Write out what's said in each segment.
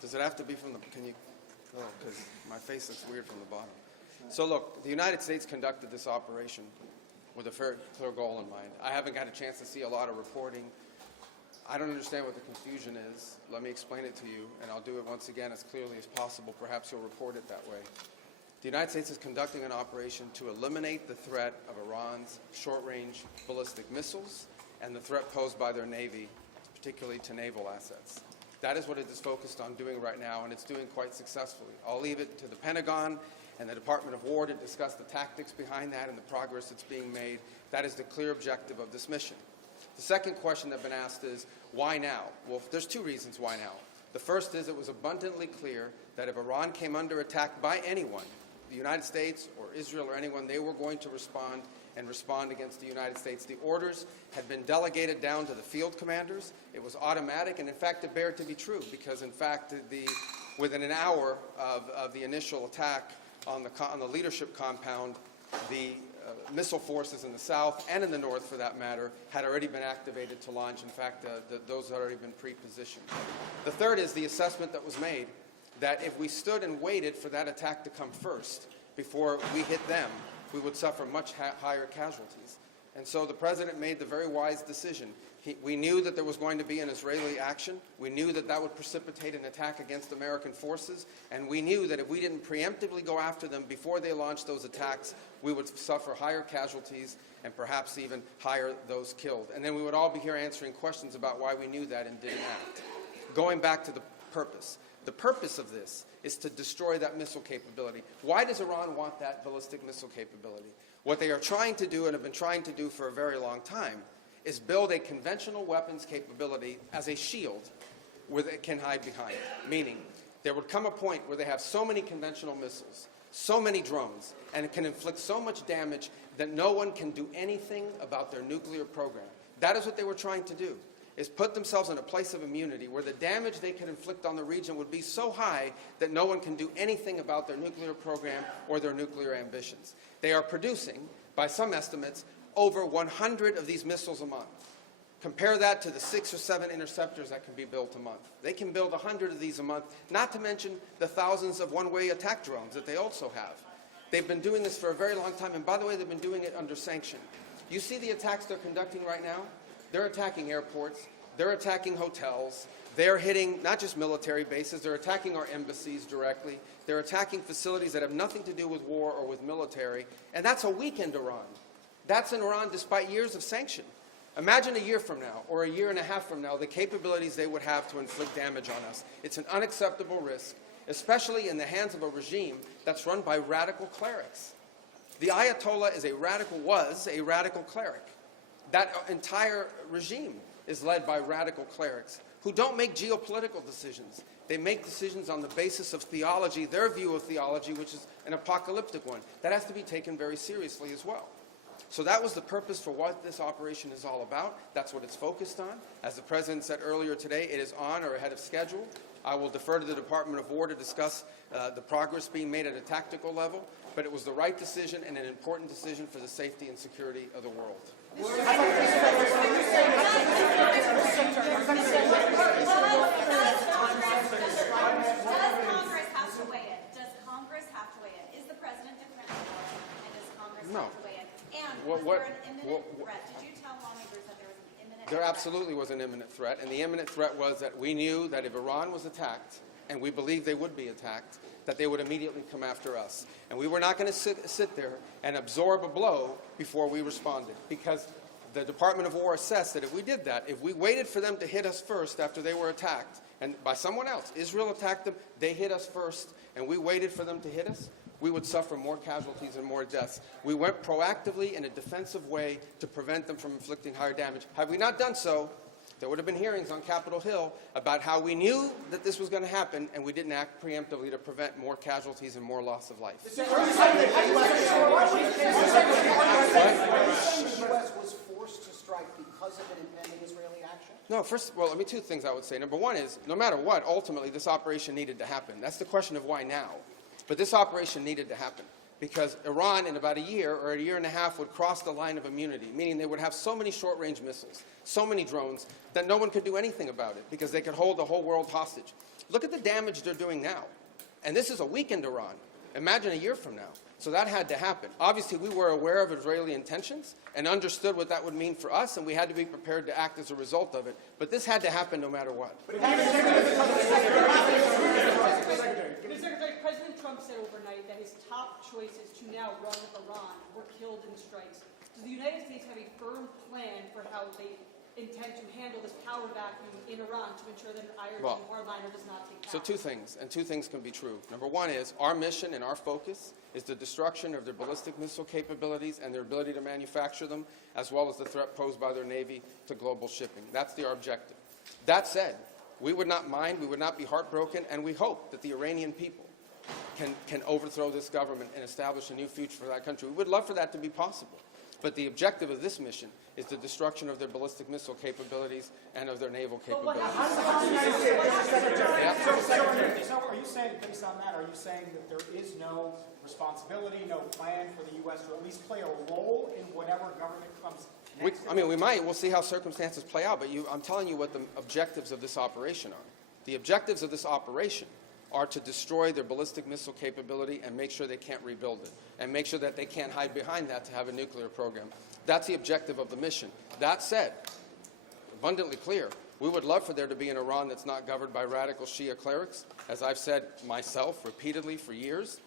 Does it have to be from the, can you, oh, because my face looks weird from the bottom. So look, the United States conducted this operation with a very clear goal in mind. I haven't got a chance to see a lot of reporting. I don't understand what the confusion is. Let me explain it to you, and I'll do it once again as clearly as possible. Perhaps you'll report it that way. The United States is conducting an operation to eliminate the threat of Iran's short-range ballistic missiles and the threat posed by their Navy, particularly to naval assets. That is what it is focused on doing right now, and it's doing quite successfully. I'll leave it to the Pentagon and the Department of War to discuss the tactics behind that and the progress that's being made. That is the clear objective of this mission. The second question that's been asked is, why now? Well, there's two reasons why now. The first is it was abundantly clear that if Iran came under attack by anyone, the United States or Israel or anyone, they were going to respond and respond against the United States. The orders had been delegated down to the field commanders. It was automatic, and in fact, it bared to be true, because in fact, within an hour of the initial attack on the leadership compound, the missile forces in the south and in the north, for that matter, had already been activated to launch. In fact, those had already been pre-positioned. The third is the assessment that was made that if we stood and waited for that attack to come first before we hit them, we would suffer much higher casualties. And so the President made the very wise decision. We knew that there was going to be an Israeli action. We knew that that would precipitate an attack against American forces. And we knew that if we didn't preemptively go after them before they launched those attacks, we would suffer higher casualties and perhaps even higher those killed. And then we would all be here answering questions about why we knew that and didn't act. Going back to the purpose. The purpose of this is to destroy that missile capability. Why does Iran want that ballistic missile capability? What they are trying to do and have been trying to do for a very long time is build a conventional weapons capability as a shield where they can hide behind. Meaning, there would come a point where they have so many conventional missiles, so many drones, and it can inflict so much damage that no one can do anything about their nuclear program. That is what they were trying to do, is put themselves in a place of immunity where the damage they could inflict on the region would be so high that no one can do anything about their nuclear program or their nuclear ambitions. They are producing, by some estimates, over 100 of these missiles a month. Compare that to the 6 or 7 interceptors that can be built a month. They can build 100 of these a month, not to mention the thousands of one-way attack drones that they also have. They've been doing this for a very long time, and by the way, they've been doing it under sanction. You see the attacks they're conducting right now? They're attacking airports, they're attacking hotels, they're hitting not just military bases, they're attacking our embassies directly, they're attacking facilities that have nothing to do with war or with military, and that's a weakened Iran. That's in Iran despite years of sanction. Imagine a year from now, or a year and a half from now, the capabilities they would have to inflict damage on us. It's an unacceptable risk, especially in the hands of a regime that's run by radical clerics. The Ayatollah was a radical cleric. That entire regime is led by radical clerics who don't make geopolitical decisions. They make decisions on the basis of theology, their view of theology, which is an apocalyptic one. That has to be taken very seriously as well. So that was the purpose for what this operation is all about. That's what it's focused on. As the President said earlier today, it is on or ahead of schedule. I will defer to the Department of War to discuss the progress being made at a tactical level, but it was the right decision and an important decision for the safety and security of the world. Does Congress have to weigh in? Does Congress have to weigh in? Is the President defending and does Congress have to weigh in? And was there an imminent threat? Did you tell lawmakers that there was an imminent threat? There absolutely was an imminent threat, and the imminent threat was that we knew that if Iran was attacked, and we believed they would be attacked, that they would immediately come after us. And we were not going to sit there and absorb a blow before we responded, because the Department of War assessed that if we did that, if we waited for them to hit us first after they were attacked, and by someone else, Israel attacked them, they hit us first, and we waited for them to hit us, we would suffer more casualties and more deaths. We went proactively in a defensive way to prevent them from inflicting higher damage. Had we not done so, there would have been hearings on Capitol Hill about how we knew that this was going to happen and we didn't act preemptively to prevent more casualties and more loss of life. The U.S. was forced to strike because of an impending Israeli action? No, two things I would say. Number one is, no matter what, ultimately this operation needed to happen. That's the question of why now. But this operation needed to happen. because Iran in about a year or a year and a half would cross the line of immunity, meaning they would have so many short-range missiles, so many drones, that no one could do anything about it because they could hold the whole world hostage. Look at the damage they're doing now. And this is a weakened Iran. Imagine a year from now. So that had to happen. Obviously, we were aware of Israeli intentions and understood what that would mean for us, and we had to be prepared to act as a result of it. But this had to happen no matter what. Secretary, President Trump said overnight that his top choices to now run Iran were killed in strikes. Does the United States have a firm plan for how they intend to handle this power vacuum in Iran to ensure that an Iron Dome hardliner does not take power? So two things, and two things can be true. Number one is our mission and our focus is the destruction of their ballistic missile capabilities and their ability to manufacture them, as well as the threat posed by their Navy to global shipping. That's our objective. That said, we would not mind, we would not be heartbroken, and we hope that the Iranian people can overthrow this government and establish a new future for that country. We would love for that to be possible. But the objective of this mission is the destruction of their ballistic missile capabilities and of their naval capabilities. So are you saying, based on that, are you saying that there is no responsibility, no plan for the U.S. to at least play a role in whatever government comes next? We might. We'll see how circumstances play out. But I'm telling you what the objectives of this operation are. The objectives of this operation are to destroy their ballistic missile capability and make sure they can't rebuild it, and make sure that they can't hide behind that to have a nuclear program. That's the objective of the mission. That said, abundantly clear, we would love for there to be an Iran that's not governed by radical Shia clerics. As I've said myself repeatedly for years,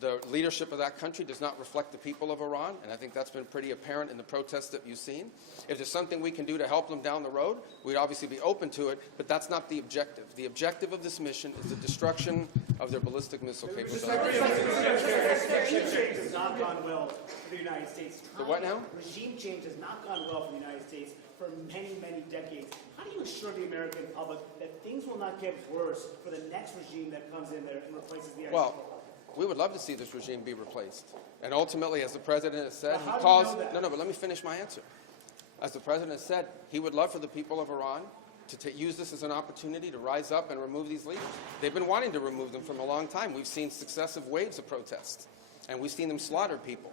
the leadership of that country does not reflect the people of Iran, and I think that's been pretty apparent in the protests that you've seen. If there's something we can do to help them down the road, we'd obviously be open to it, but that's not the objective. The objective of this mission is the destruction of their ballistic missile capabilities. Regime change has not gone well for the United States. The what now? Regime change has not gone well for the United States for many, many decades. How do you assure the American public that things will not get worse for the next regime that comes in there and replaces the Well, we would love to see this regime be replaced. And ultimately, as the president has said, How he do calls... you know that? No, but let me finish my answer. As the president has said, he would love for the people of Iran to use this as an opportunity to rise up and remove these leaders. They've been wanting to remove them from a long time. We've seen successive waves of protests, and we've seen them slaughter people.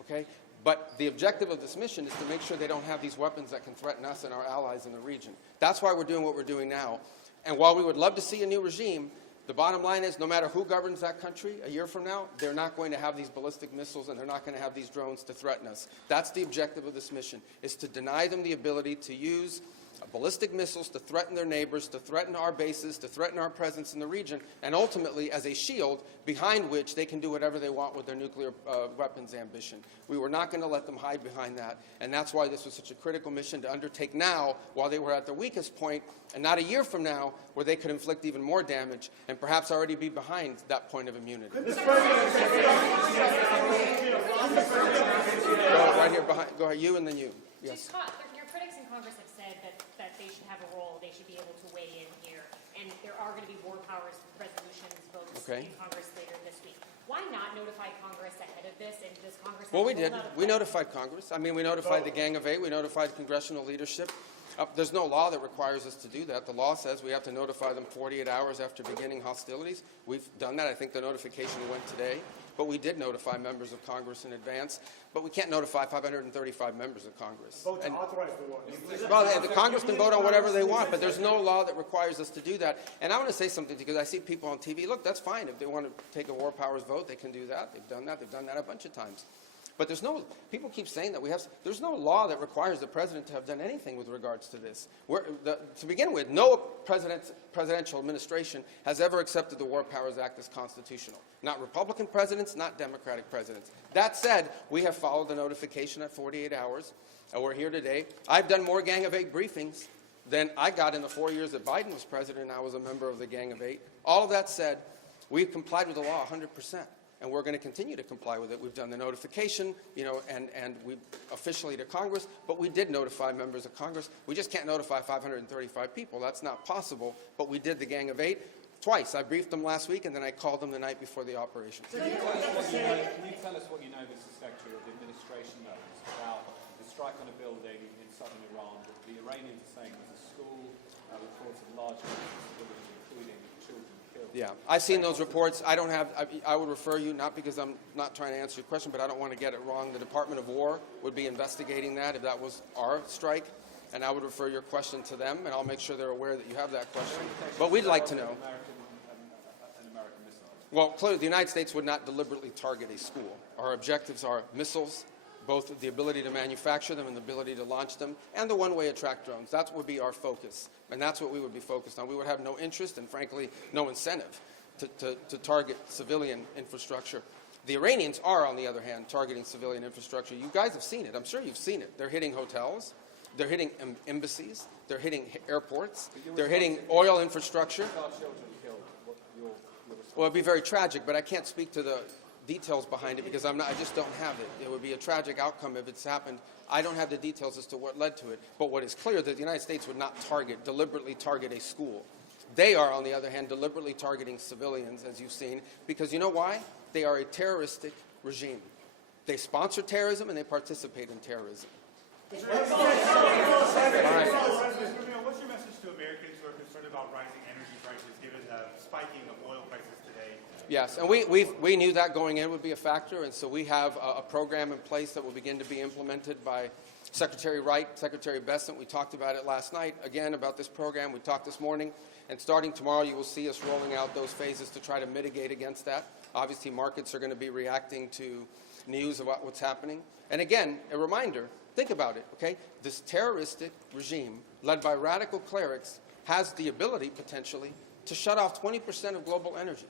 Okay? But the objective of this mission is to make sure they don't have these weapons that can threaten us and our allies in the region. That's why we're doing what we're doing now. And while we would love to see a new regime, the bottom line is no matter who governs that country a year from now, they're not going to have these ballistic missiles and they're not going to have these drones to threaten us. That's the objective of this mission, is to deny them the ability to use ballistic missiles to threaten their neighbors, to threaten our bases, to threaten our presence in the region, and ultimately as a shield behind which they can do whatever they want with their nuclear weapons ambition. We were not going to let them hide behind that, and that's why this was such a critical mission to undertake now while they were at their weakest point, and not a year from now where they could inflict even more damage and perhaps already be behind that point of immunity. Go right here behind. Go ahead, you and then you. Yes. Your critics in Congress have said that they should have a role, they should be able to weigh in here, and there are going to be war powers resolutions votes in Congress later this week. Why not notify Congress ahead of this, and does Congress have Well, we a role did. now to We play? notified Congress. I mean, we notified the Gang of Eight. We notified congressional leadership. There's no law that requires us to do that. The law says we have to notify them 48 hours after beginning hostilities. We've done that. I think the notification went today. But we did notify members of Congress in advance. But we can't notify 535 members of Congress. vote to And- authorize the war? Well, the Congress can vote on whatever they want, but there's no law that requires us to do that. And I want to say something, because I see people on TV. Look, that's fine. If they want to take a war powers vote, they can do that. They've done that. They've done that a bunch of times. But people keep saying that there's no law that requires the president to have done anything with regards to this. To begin with, no presidential administration has ever accepted the War Powers Act as constitutional. Not Republican presidents, not Democratic presidents. That said, we have followed the notification at 48 hours. We're here today. I've done more Gang of Eight briefings than I got in the 4 years that Biden was president and I was a member of the Gang of Eight. All of that said, we've complied with the law 100%. And we're going to continue to comply with it. We've done the notification, and we officially to Congress, but we did notify members of Congress. We just can't notify 535 people. That's not possible, but we did the Gang of Eight twice. I briefed them last week, and then I called them the night before the operation. Can you tell us what you know, Mr. Secretary, of the administration knows about the strike on a building in southern Iran that the Iranians are saying was a school, reports of large numbers of civilians, including children, killed? Yeah, I've seen those reports. I don't have, I would refer you, not because I'm not trying to answer your question, but I don't want to get it wrong. The Department of War would be investigating that if that was our strike, and I would refer your question to them, and I'll make sure they're aware that you have that question. But we'd like to know. An American missile. Well, clearly, the United States would not deliberately target a school. Our objectives are missiles, both the ability to manufacture them and the ability to launch them, and the one-way attract drones. That would be our focus, and that's what we would be focused on. We would have no interest and, frankly, no incentive to target civilian infrastructure. The Iranians are, on the other hand, targeting civilian infrastructure. You guys have seen it. I'm sure you've seen it. They're hitting hotels. They're hitting embassies. They're hitting airports. They're hitting oil infrastructure. Our children killed. Your Well, it'd be very tragic, but I can't speak to the details behind it because I just don't have it. It would be a tragic outcome if it's happened. I don't have the details as to what led to it. But what is clear is that the United States would not deliberately target a school. They are, on the other hand, deliberately targeting civilians, as you've seen, because you know why? They are a terroristic regime. They sponsor terrorism and they participate in terrorism. President Rubio, what's your message to Americans who are concerned about rising energy prices given the spiking of oil prices today? Yes, and we knew that going in would be a factor, and so we have a program in place that will begin to be implemented by Secretary Wright, Secretary Bessent. We talked about it last night, again, about this program. We talked this morning, and starting tomorrow, you will see us rolling out those phases to try to mitigate against that. Obviously, markets are going to be reacting to news about what's happening. And again, a reminder, think about it, okay? This terroristic regime, led by radical clerics, has the ability, potentially, to shut off 20% of global energy.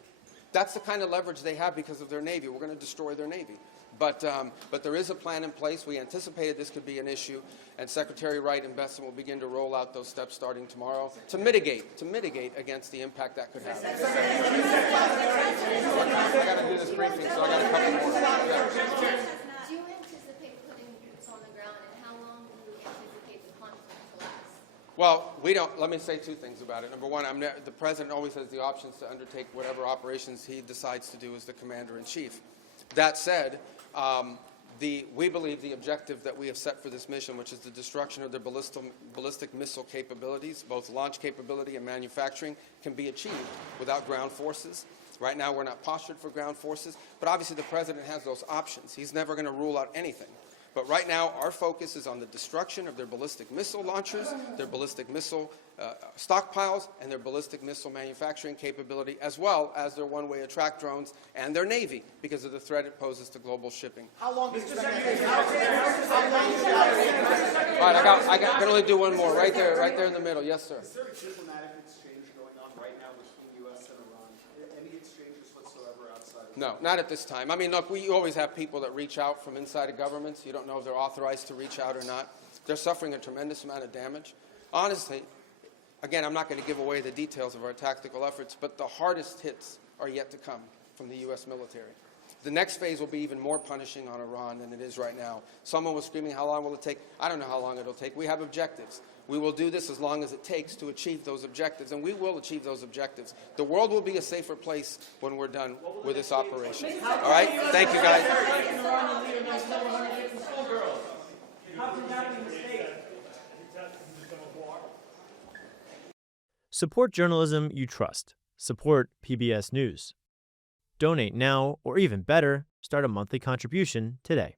That's the kind of leverage they have because of their Navy. We're going to destroy their Navy. But there is a plan in place. We anticipated this could be an issue, and Secretary Wright and Bessent will begin to roll out those steps starting tomorrow to mitigate against the impact that could have. I got to do this briefing, so I got a couple more. Yeah. Do you anticipate putting boots on the ground, and how long do you anticipate the conflict to last? Well, we don't. Let me say two things about it. Number one, the president always has the options to undertake whatever operations he decides to do as the commander-in-chief. That said, we believe the objective that we have set for this mission, which is the destruction of their ballistic missile capabilities, both launch capability and manufacturing, can be achieved without ground forces. Right now, we're not postured for ground forces, but obviously the president has those options. He's never going to rule out anything. But right now, our focus is on the destruction of their ballistic missile launchers, their ballistic missile stockpiles, and their ballistic missile manufacturing capability, as well as their one-way attract drones and their Navy, because of the threat it poses to global shipping. How long do you expect All right, I can only do one more. Right there in the middle. Yes, sir. Is there a diplomatic exchange going on right now between the U.S. and Iran? Any exchanges whatsoever outside of No, not at this time. I mean, look, we always have people that reach out from inside of governments. You don't know if they're authorized to reach out or not. They're suffering a tremendous amount of damage. Honestly, again, I'm not going to give away the details of our tactical efforts, but the hardest hits are yet to come from the U.S. military. The next phase will be even more punishing on Iran than it is right now. Someone was screaming, how long will it take? I don't know how long it'll take. We have objectives. We will do this as long as it takes to achieve those objectives, and we will achieve those objectives. The world will be a safer place when we're done with this operation. All right? Thank you, guys. Support journalism you trust. Support PBS News. Donate now, or even better, start a monthly contribution today.